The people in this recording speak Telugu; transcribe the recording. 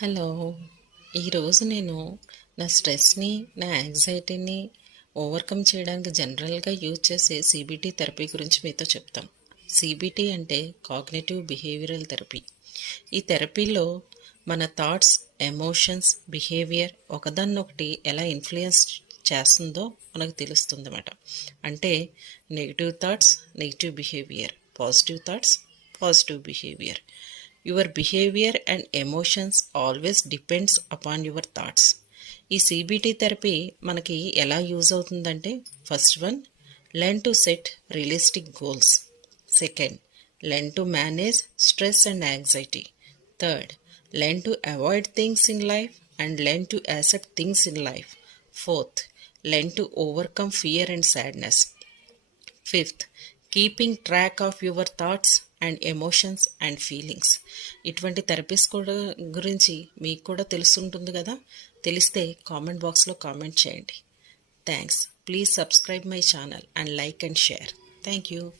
హలో! ఈరోజు నేను నా స్ట్రెస్‌ని, నా యాంగ్జైటీని ఓవర్‌కమ్ చేయడానికి జనరల్‌గా యూజ్ చేసే సీబీటీ థెరపీ గురించి మీతో చెప్తాను. సీబీటీ అంటే కాగ్నిటివ్ బిహేవియరల్ థెరపీ. ఈ థెరపీలో మన థాట్స్, ఎమోషన్స్, బిహేవియర్ ఒకదాన్నొకటి ఎలా ఇన్‌ఫ్లూయెన్స్ చేస్తుందో మనకు తెలుస్తుందన్నమాట. అంటే negative thoughts, negative behaviour, positive thoughts, positive behaviour. Your behaviour and emotions always depends upon your thoughts. ఈ సీబీటీ థెరపీ మనకి ఎలా యూజ్ అవుతుందంటే, first one, learn to set realistic goals. Second, learn to manage stress and anxiety. Third, learn to avoid things in life and learn to accept things in life. Fourth, learn to overcome fear and sadness. Fifth, keeping track of your thoughts and emotions and feelings. ఇటువంటి థెరపీస్ కూడా గురించి మీకు కూడా తెలుసుంటుంది కదా. తెలిస్తే కామెంట్ బాక్స్లో కామెంట్ చేయండి. Thanks. Please subscribe my channel and like and share. Thank you.